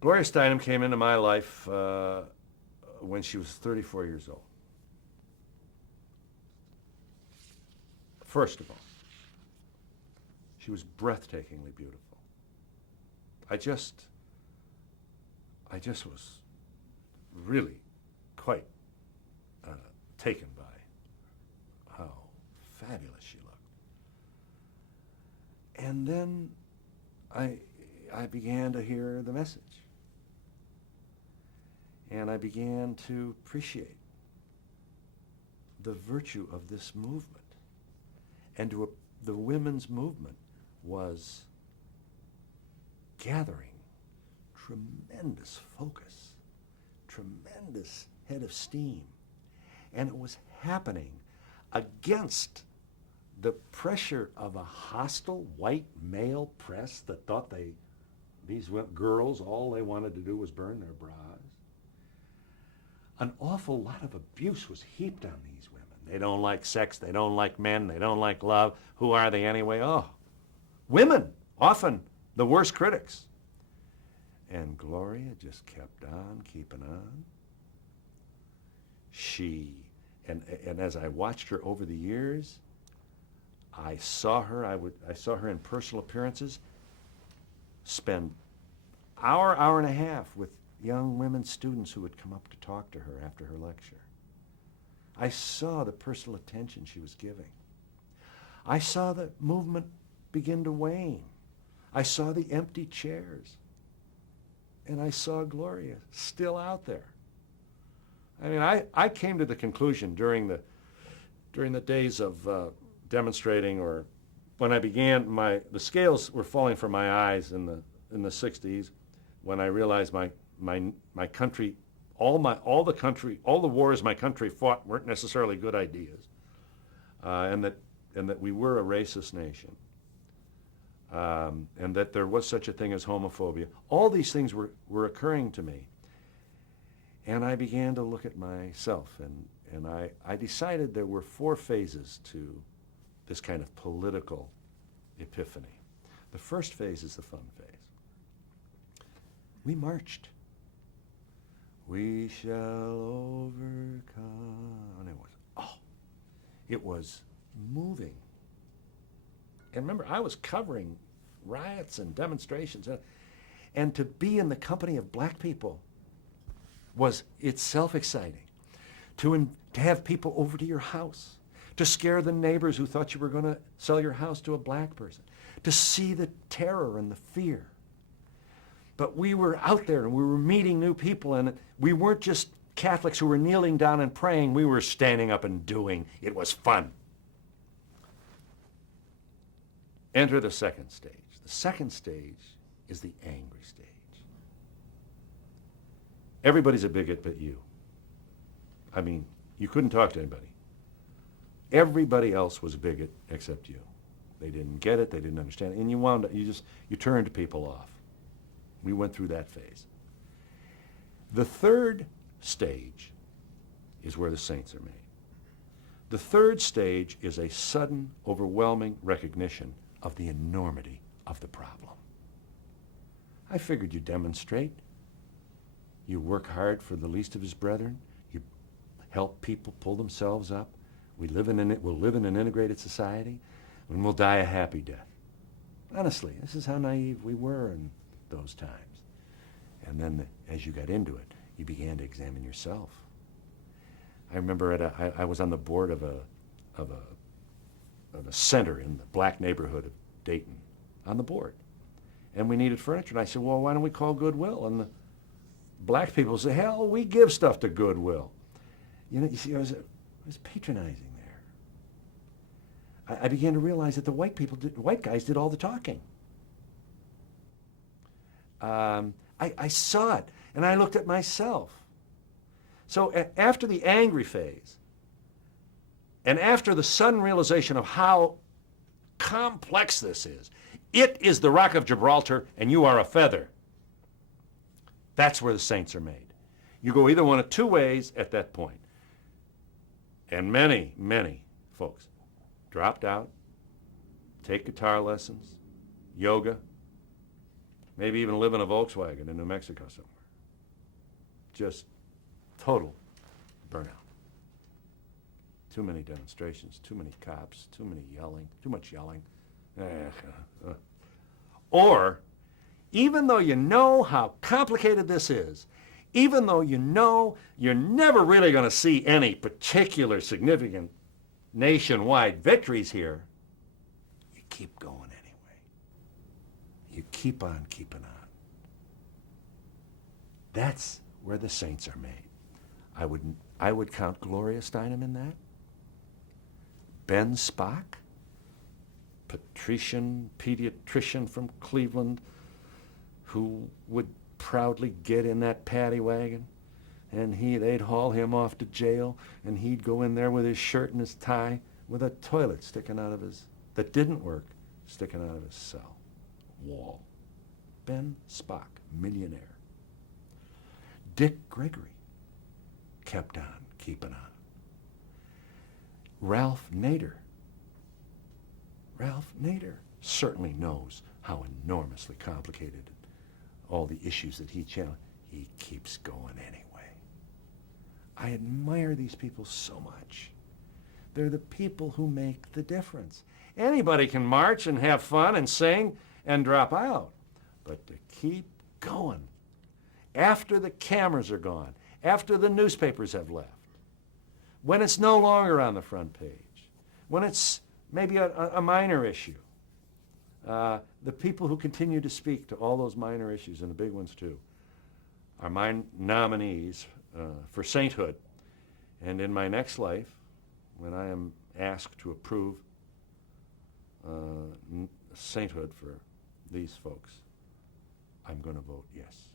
Gloria Steinem came into my life when she was 34 years old. First of all, she was breathtakingly beautiful. I just was really quite taken by how fabulous she looked. And then I began to hear the message. And I began to appreciate the virtue of this movement. And the women's movement was gathering tremendous focus, tremendous head of steam. And it was happening against the pressure of a hostile white male press that thought these girls, all they wanted to do was burn their bras. An awful lot of abuse was heaped on these women. They don't like sex, they don't like men, they don't like love. Who are they anyway? Oh, women, often the worst critics. And Gloria just kept on keeping on. And as I watched her over the years, I saw her in personal appearances, spend hour and a half with young women students who would come up to talk to her after her lecture. I saw the personal attention she was giving. I saw the movement begin to wane. I saw the empty chairs. And I saw Gloria still out there. I mean, I came to the conclusion during the days of demonstrating, or when I began, the scales were falling from my eyes in the 60s, when I realized my country, all the wars my country fought weren't necessarily good ideas, and that we were a racist nation, and that there was such a thing as homophobia. All these things were occurring to me, and I began to look at myself, and I decided there were 4 phases to this kind of political epiphany. The first phase is the fun phase. We marched. We shall overcome. And it was moving. And remember, I was covering riots and demonstrations. And to be in the company of black people was itself exciting. To have people over to your house, to scare the neighbors who thought you were going to sell your house to a black person, to see the terror and the fear. But we were out there and we were meeting new people, and we weren't just Catholics who were kneeling down and praying. We were standing up and doing. It was fun. Enter the second stage. The second stage is the angry stage. Everybody's a bigot but you. I mean, you couldn't talk to anybody. Everybody else was a bigot except you. They didn't get it, they didn't understand it, and you turned people off. We went through that phase. The third stage is where the saints are made. The third stage is a sudden, overwhelming recognition of the enormity of the problem. I figured you demonstrate, you work hard for the least of his brethren, you help people pull themselves up, we'll live in an integrated society, and we'll die a happy death. Honestly, this is how naive we were in those times. And then as you got into it, you began to examine yourself. I remember I was on the board of a center in the black neighborhood of Dayton, on the board. And we needed furniture. And I said, well, why don't we call Goodwill? And the black people said, hell, we give stuff to Goodwill. You see, I was patronizing there. I began to realize that the white guys did all the talking. I saw it, and I looked at myself. So after the angry phase, and after the sudden realization of how complex this is, it is the Rock of Gibraltar, and you are a feather. That's where the saints are made. You go either one of 2 ways at that point. And many, many folks dropped out, take guitar lessons, yoga, maybe even live in a Volkswagen in New Mexico somewhere. Just total burnout. Too many demonstrations, too many cops, too much yelling. Or, even though you know how complicated this is, even though you know you're never really going to see any particular significant nationwide victories here, you keep going anyway. You keep on keeping on. That's where the saints are made. I would count Gloria Steinem in that. Ben Spock, patrician pediatrician from Cleveland, who would proudly get in that paddy wagon, and they'd haul him off to jail, and he'd go in there with his shirt and his tie, with a toilet that didn't work, sticking out of his cell wall. Ben Spock, millionaire. Dick Gregory kept on keeping on. Ralph Nader certainly knows how enormously complicated all the issues that he challenged. He keeps going anyway. I admire these people so much. They're the people who make the difference. Anybody can march and have fun and sing and drop out, but to keep going after the cameras are gone, after the newspapers have left, when it's no longer on the front page, when it's maybe a minor issue. The people who continue to speak to all those minor issues, and the big ones too, are my nominees for sainthood. And in my next life, when I am asked to approve sainthood for these folks, I'm going to vote yes.